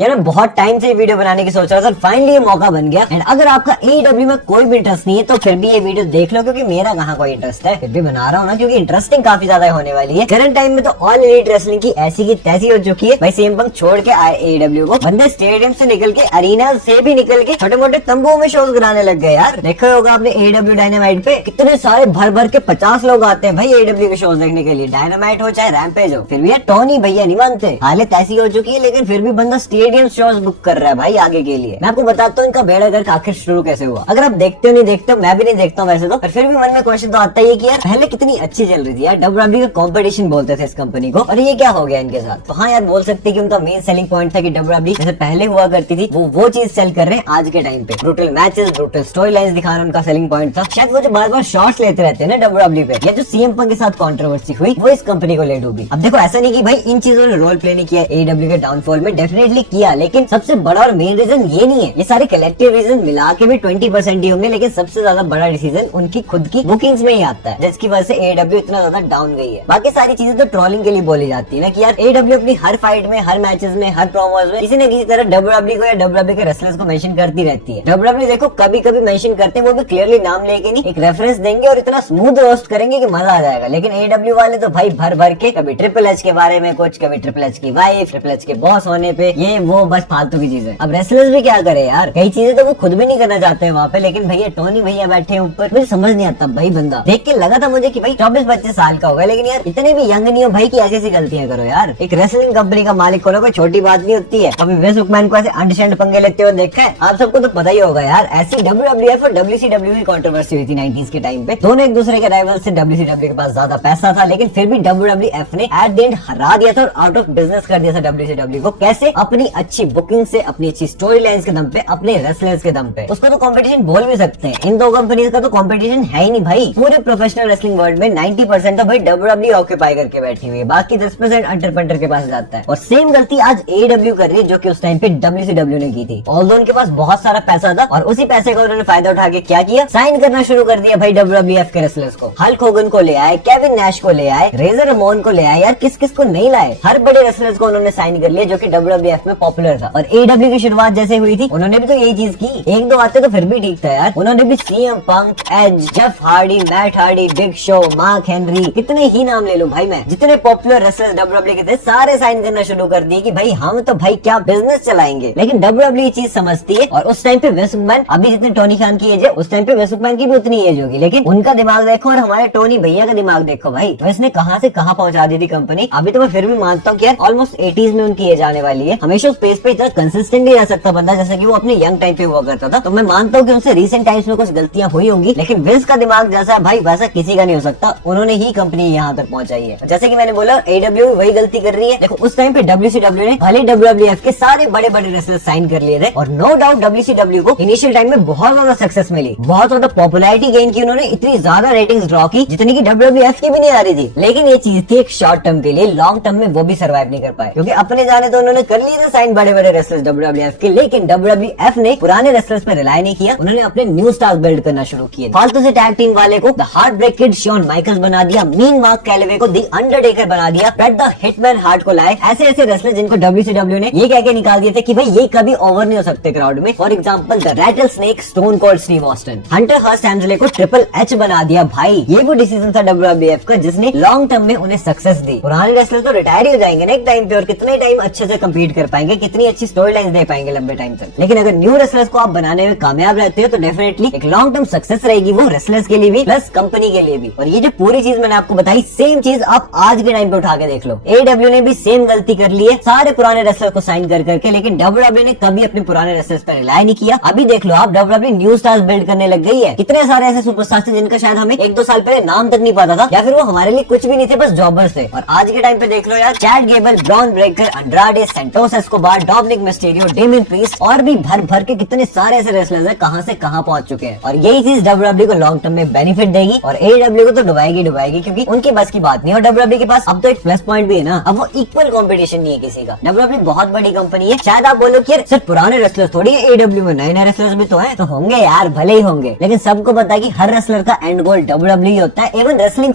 यार मैं बहुत टाइम से वीडियो बनाने की सोच रहा था, फाइनली ये मौका बन गया। एंड अगर आपका AEW में कोई भी इंटरेस्ट नहीं है तो फिर भी ये वीडियो देख लो, क्योंकि मेरा कहाँ कोई इंटरेस्ट है, फिर भी बना रहा हूँ ना, क्योंकि इंटरेस्टिंग काफी ज्यादा होने वाली है। करंट टाइम में तो ऑल एलीट रेसलिंग की ऐसी की तैसी हो चुकी है। भाई CM Punk छोड़ के आए AEW को, बंदे स्टेडियम से निकल के, अरीना से भी निकल के छोटे मोटे तंबुओं में शोज कराने लग गए। यार देखा होगा आपने AEW डायनामाइट पे कितने सारे भर भर के 50 लोग आते हैं भाई AEW के शोज देखने के लिए। डायनामाइट हो चाहे रैम्पेज हो, फिर भी यार टोनी भैया नहीं मानते। हालत ऐसी हो चुकी है, लेकिन फिर भी बंदा स्टेडियम शोज बुक कर रहा है भाई आगे के लिए। मैं आपको बताता हूँ इनका बेड़ा गर्क आखिर शुरू कैसे हुआ। अगर आप देखते हो नहीं देखते हो, मैं भी नहीं देखता हूँ वैसे तो, पर फिर भी मन में क्वेश्चन तो आता ही है कि यार पहले कितनी अच्छी चल रही थी यार, WWE का कंपटीशन बोलते थे इस कंपनी को, और ये क्या हो गया इनके साथ। तो हाँ यार बोल सकते कि उनका मेन सेलिंग पॉइंट था कि WWE जैसे पहले हुआ करती थी वो चीज सेल कर रहे हैं आज के टाइम पे। Brutal matches, brutal story lines दिखाना उनका सेलिंग पॉइंट था। शायद वो जो बार बार शॉट्स लेते रहते हैं ना WWE पे, या जो CM Punk के साथ कंट्रोवर्सी हुई वो इस कंपनी को ले डूबी। अब देखो ऐसा नहीं कि भाई इन चीजों ने रोल प्ले नहीं किया AEW के डाउनफॉल में, डेफिनेटली किया, लेकिन सबसे बड़ा और मेन रीजन ये नहीं है। ये सारे कलेक्टिव रीजन मिला के भी 20% ही होंगे, लेकिन सबसे ज्यादा बड़ा डिसीजन उनकी खुद की बुकिंग्स में ही आता है, जिसकी वजह से AEW इतना ज्यादा डाउन गई है। बाकी सारी चीजें तो ट्रोलिंग के लिए बोली जाती है ना कि यार AEW अपनी हर फाइट में, हर मैचेस में, हर प्रोमोज में किसी न किसी तरह WWE को या WWE के रेसलर्स को मेंशन करती रहती है। WWE देखो कभी कभी मेंशन करते हैं, वो भी क्लियरली नाम लेके नहीं, एक रेफरेंस देंगे और इतना स्मूथ रोस्ट करेंगे कि मजा आ जाएगा। लेकिन AEW वाले तो भाई भर भर के कभी ट्रिपल एच के बारे में कुछ, कभी ट्रिपल एच की वाइफ, ट्रिपल एच के बॉस होने पे, ये वो बस फालतू की चीजें। अब रेसलर्स भी क्या करे यार, कई चीजें तो वो खुद भी नहीं करना चाहते हैं वहाँ पे, लेकिन भैया टोनी भैया बैठे हैं ऊपर, मुझे समझ नहीं आता भाई। बंदा देख के लगा था मुझे कि भाई 24-25 साल का होगा, लेकिन यार इतने भी यंग नहीं हो भाई कि ऐसी ऐसी गलतियां करो यार। एक रेसलिंग कंपनी का मालिक होना कोई छोटी बात नहीं होती है। अभी विंस मैकमैन को ऐसे अंडरस्टैंड पंगे लेते हुए देखा है, आप सबको तो पता ही होगा यार। ऐसी WWF और WCW की कंट्रोवर्सी हुई थी 90s के टाइम पे, दोनों एक दूसरे के राइवल से। WCW के पास ज्यादा पैसा था, लेकिन फिर भी WWF ने एट द एंड हरा दिया था और आउट ऑफ बिजनेस कर दिया था WCW को। कैसे? अपनी अच्छी बुकिंग से, अपनी अच्छी स्टोरी लाइन्स के दम पे, अपने रेसलर्स के दम पे। उसको तो कंपटीशन बोल भी सकते हैं, इन दो कंपनीज का तो कंपटीशन है ही नहीं भाई। पूरे प्रोफेशनल रेसलिंग वर्ल्ड में 90% तो भाई WWE ऑक्यूपाई करके बैठी हुई है, बाकी 10% अंडर पंटर के पास जाता है। और सेम गलती आज AEW कर रही है, जो कि उस टाइम पे WCW ने की थी। ऑल्दो उनके पास बहुत सारा पैसा था और उसी पैसे का उन्होंने फायदा उठा के क्या किया, साइन करना शुरू कर दिया भाई WWF के रेसलर्स को। हल्क होगन को ले आए, केविन नैश को ले आए, रेजर रमोन को ले आए, यार किस किस को नहीं लाए, हर बड़े रेसलर्स को उन्होंने साइन कर लिया जो कि WWF में पॉपुलर था। और AEW की शुरुआत जैसे हुई थी, उन्होंने भी तो यही चीज की। एक दो आते तो फिर भी ठीक था यार, उन्होंने भी CM Punk, Edge, Jeff Hardy, Matt Hardy, Big Show, Mark Henry, कितने ही नाम ले लो भाई मैं, जितने पॉपुलर रेसलर्स WWE के थे सारे साइन करना शुरू कर दिए कि भाई हम तो भाई क्या बिजनेस चलाएंगे। लेकिन WWE ये चीज समझती है, और उस टाइम पे विंस मैकमैन, अभी जितनी टोनी खान की एज है उस टाइम पे विंस मैकमैन की भी उतनी एज होगी, लेकिन उनका दिमाग देखो और हमारे टोनी भैया का दिमाग देखो भाई, तो इसने कहां से कहां पहुंचा दी थी कंपनी। अभी तो मैं फिर भी मानता हूँ कि यार ऑलमोस्ट 80s में उनकी एज आने वाली है। हमेशा उस पेस पे इतना कंसिस्टेंट नहीं रह सकता बंदा जैसा कि वो अपने यंग टाइम पे हुआ करता था। तो मैं मानता हूँ कि उनसे रिसेंट टाइम्स में कुछ गलतियां हुई होंगी, लेकिन विंस का दिमाग जैसा भाई वैसा किसी का नहीं हो सकता। उन्होंने ही कंपनी यहाँ तक पहुंचाई है। जैसे कि मैंने बोला AEW वही गलती कर रही है। देखो उस टाइम पे WCW ने भले WWF के सारे बड़े बड़े रेसलर्स साइन कर लिए थे, और नो डाउट WCW को इनिशियल टाइम में बहुत ज्यादा सक्सेस मिली, बहुत ज्यादा पॉपुलैरिटी गेन की उन्होंने, इतनी ज्यादा रेटिंग्स ड्रॉ की जितनी की WWF की भी नहीं आ रही थी। लेकिन ये चीज थी एक शॉर्ट टर्म के लिए, लॉन्ग टर्म में वो भी सर्वाइव नहीं कर पाए, क्योंकि अपने जाने तो उन्होंने कर लिए थे साइन बड़े बड़े रेसलर्स WWF के, लेकिन WWF ने पुराने रेसलर्स पर रिलाई नहीं किया। उन्होंने अपने न्यू स्टार्स बिल्ड करना शुरू किए। फालतू से टैग टीम वाले को the Heart Break Kid Shawn Michaels बना दिया, मीन मार्क कैलेवे को द अंडरटेकर बना दिया, ब्रेट द हिटमैन हार्ट को लाए। ऐसे ऐसे रेसलर जिनको WCW ने ये कह के निकाल दिए थे कि भाई ये कभी ओवर नहीं हो सकते क्राउड में। For example the Rattlesnake Stone Cold Steve Austin, Hunter Hearst Helmsley को ट्रिपल एच बना दिया। भाई ये वो डिसीजन था WWF का जिसने लॉन्ग टर्म में उन्हें सक्सेस दी। पुराने रेसलर तो रिटायर ही हो जाएंगे ना एक टाइम पे, और कितने टाइम अच्छे से कम्पीट कर पाएंगे, कितनी अच्छी स्टोरी लाइन दे पाएंगे लंबे टाइम तक। लेकिन अगर न्यू रेसलर्स को आप बनाने में कामयाब रहते हो तो डेफिनेटली एक लॉन्ग टर्म सक्सेस रहेगी, वो रेसलर्स के लिए भी प्लस कंपनी के लिए भी। और ये जो पूरी चीज मैंने आपको बताई, सेम चीज आप आज के टाइम पे उठा के देख लो। AEW ने भी सेम गलती कर ली है, सारे पुराने रेसलर को साइन कर करके, लेकिन WWE ने कभी अपने पुराने रेसलर्स पर रिलाई नहीं किया। अभी देख लो आप, WWE न्यू स्टार्स बिल्ड करने लग गई है। कितने सारे ऐसे सुपरस्टार्स थे जिनका शायद हमें 1-2 साल पहले नाम तक नहीं पता था, या फिर वो हमारे लिए कुछ भी नहीं थे, बस जॉबर्स थे। और आज के टाइम पे देख लो यार, Chad Gable, Bron Breakker, Andrade, Santos Escobar, Dominik Mysterio, Damian Priest और भी भर भर के कितने सारे ऐसे रेसलर्स हैं कहां से कहां पहुंच चुके हैं। और यही चीज WWE को लॉन्ग टर्म में बेनिफिट देगी, और AEW को तो डुबाएगी, क्योंकि उनकी बस की बात नहीं। और WWE के पास अब तो एक प्लस पॉइंट भी है ना, अब वो इक्वल कंपटीशन नहीं है किसी का। WWE बहुत बड़ी कंपनी है। शायद आप बोलो कि सिर्फ पुराने रेसलर्स थोड़ी है AEW में, नए नए रेसलर्स भी तो हैं, तो होंगे यार, भले ही होंगे, लेकिन सबको पता है कि हर रेसलर का एंड गोल WWE होता है। इवन रेसलिंग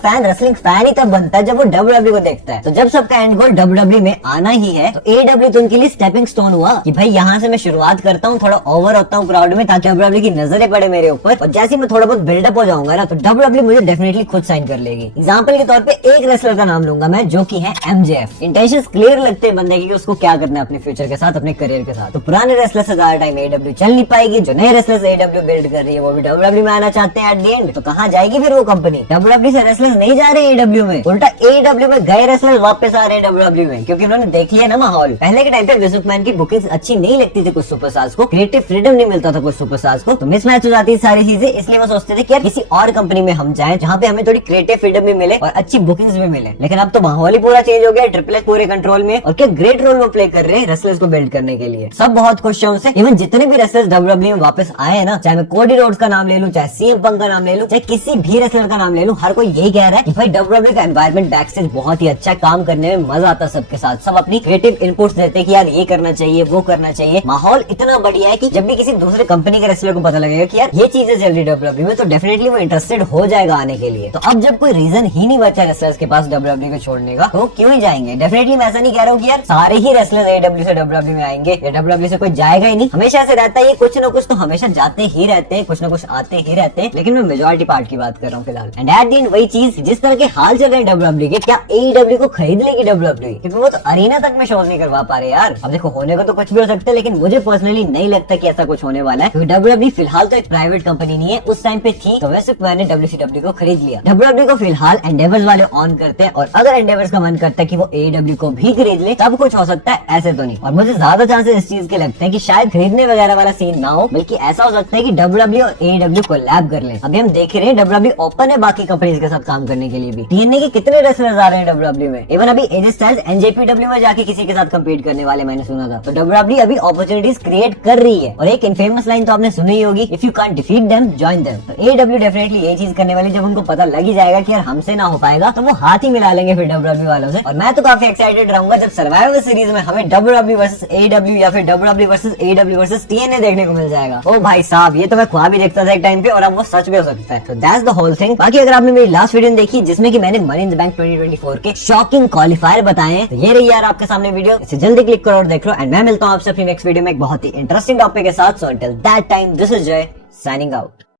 फैन ही तब बनता है जब वो WWE को देखता है। तो जब सबका एंड गोल WWE में आना ही है, तो AEW तो उनके लिए स्टेपिंग स्टोन हुआ कि भाई यहाँ से मैं शुरुआत करता हूँ, थोड़ा ओवर होता हूँ क्राउड में ताकि डब्ल्यूडब्ल्यू की नजरें पड़े मेरे ऊपर, और जैसे मैं थोड़ा बहुत बिल्डअप हो जाऊंगा ना तो डब्ल्यूडब्ल्यू मुझे डेफिनेटली खुद साइन कर लेगी। एग्जांपल के तौर पे एक रेसलर का नाम लूंगा मैं, जो कि है MJF। इंटेंशंस क्लियर लगते हैं बंदे की कि उसको क्या करना है अपने फ्यूचर के साथ, अपने करियर के साथ। तो पुराने रेसलर से ज्यादा टाइम AEW चल नहीं पाएगी, जो नए रेसलर्स AEW बिल्ड कर रही है वो भी डब्ल्यूडब्ल्यू में आना चाहते हैं एट द एंड। तो कहाँ जाएगी फिर वो कंपनी? डब्ल्यूडब्ल्यू से रेसलर्स नहीं जा रहे AEW में, उल्टा AEW में गए रेसलर्स वापस आ रहे हैं डब्ल्यूडब्ल्यू में, क्योंकि उन्होंने देख लिया ना माहौल। पहले के टाइम पे विंस मैकमैन की बुकिंग अच्छी नहीं लगती थी कुछ सुपरस्टार्स को, क्रिएटिव फ्रीडम नहीं मिलता था कुछ सुपरस्टार्स को, तो मिसमैच हो जाती है सारी चीजें। इसलिए वो सोचते थे कि यार किसी और कंपनी में हम जाएं जहाँ पे हमें थोड़ी क्रिएटिव फ्रीडम भी मिले और अच्छी बुकिंग्स भी मिले। लेकिन अब तो माहौल ही पूरा चेंज हो गया, ट्रिपल एच पूरे कंट्रोल में, और क्या ग्रेट रोल वो प्ले कर रहे हैं रेसलर्स को बिल्ड करने के लिए। सब बहुत खुश है उनसे। इवन जितने भी रेसलर्स डब्ल्यूडब्ल्यू में वापस आए हैं ना, चाहे मैं कोडी रोड्स का नाम ले लूं, चाहे CM पंक का नाम ले लूं, चाहे किसी भी रेसलर का नाम ले लूं, हर कोई यही कह रहा है कि भाई डब्ल्यूडब्ल्यू का एनवायरनमेंट बैक स्टेज बहुत ही अच्छा, काम करने में मजा आता है सबके साथ। सब अपनी क्रिएटिव इनपुट्स देते हैं कि यार ये करना चाहिए, वो करना चाहिए। माहौल इतना बढ़िया है कि जब भी किसी दूसरे कंपनी के रेसलर को पता लगेगा कि यार ये चीजें चल रही डब्ल्यूडब्ल्यू में, तो डेफिनेटली वो इंटरेस्टेड हो जाएगा आने के लिए। तो अब जब कोई रीजन ही नहीं बचा रेसलर्स के पास डब्ल्यूडब्ल्यू को छोड़ने का, तो क्यों ही जाएंगे? डेफिनेटली मैं ऐसा नहीं कह रहा हूँ कि यार सारे ही रेसलर्स AEW से डब्ल्यूडब्ल्यू में आएंगे या डब्ल्यूडब्ल्यू से कोई जाएगा ही नहीं। हमेशा से रहता है, ये कुछ ना कुछ तो हमेशा जाते ही रहते हैं, कुछ ना कुछ आते ही रहते हैं, लेकिन मैं मेजॉरिटी पार्ट की बात कर रहा हूँ फिलहाल। एंड एट द एंड वही चीज, जिस तरह के हाल चल रहे हैं डब्ल्यूडब्ल्यू के, क्या AEW को खरीद लेगी डब्ल्यूडब्ल्यू? क्योंकि वो तो अरीना तक में शोज नहीं करवा पा रहे यार। अब देखो होने का तो कुछ भी हो सकता है, लेकिन मुझे पर्सनली नहीं लगता कि ऐसा कुछ होने वाला है, क्योंकि डब्ल्यूडब्ल्यू फिलहाल तो एक प्राइवेट कंपनी नहीं है, उस टाइम पे थी तो वैसे मैंने WCW को खरीद लिया। डब्ल्यूडब्ल्यू को फिलहाल एंडेवर्स वाले ऑन करते हैं, और अगर एंडेवर्स का मन करता है कि वो AEW को भी खरीद ले तब कुछ हो सकता है, ऐसे तो नहीं। और मुझे ज्यादा चांसेस इस चीज के लगते हैं कि शायद खरीदने वगैरह वाला सीन ना हो, बल्कि ऐसा हो सकता है कि डब्ल्यूडब्ल्यू और AEW कोलैब कर लें। अभी हम देख रहे हैं डब्ल्यूडब्ल्यू ओपन है बाकी कंपनीज के साथ काम करने के लिए भी। TNA के कितने रेसलर्स आ रहे हैं डब्ल्यूडब्ल्यू में। इवन अभी AJ स्टाइल्स NJPW में जाके किसी के साथ कम्पीट करने वाले मैंने सुना था। तो डब्ल्यूडब्ल्यू अभी अपॉर्चुनिटीज क्रिएट कर रही है, और एक इनफेमस लाइन तो आपने सुनी ही होगी, if you can't defeat them join them. तो AEW डेफिनेटली ये चीज करने वाली, जब उनको पता लग ही जाएगा कि यार हमसे ना हो पाएगा, तो वो हाथ ही मिला लेंगे फिर डब्ल्यूडब्ल्यू वालों से। और मैं तो काफी एक्साइटेड रहूंगा जब सर्वाइवल सीरीज में हमें डब्ल्यूडब्ल्यू वर्सेस AEW या फिर WW versus AEW versus TNA देखने को मिल जाएगा। ओ भाई साहब, ये तो मैं ख्वाब ही देखता था एक टाइम पे, और अब वो सच भी हो सकता है। तो दैट्स द होल थिंग। बाकी अगर आपने मेरी लास्ट वीडियो देखी जिसमें कि मैंने मनी इन द बैंक 2024 के शॉकिंग क्वालिफायर बताए, तो ये रही यार आपके सामने वीडियो, इसे जल्दी क्लिक करो और देख लो। एंड मैं मिलता हूँ आपसे अपनी नेक्स्ट वीडियो में एक बहुत ही इंटरेस्टिंग टॉपिक के साथ। So until that time, this is जय साइनिंग आउट।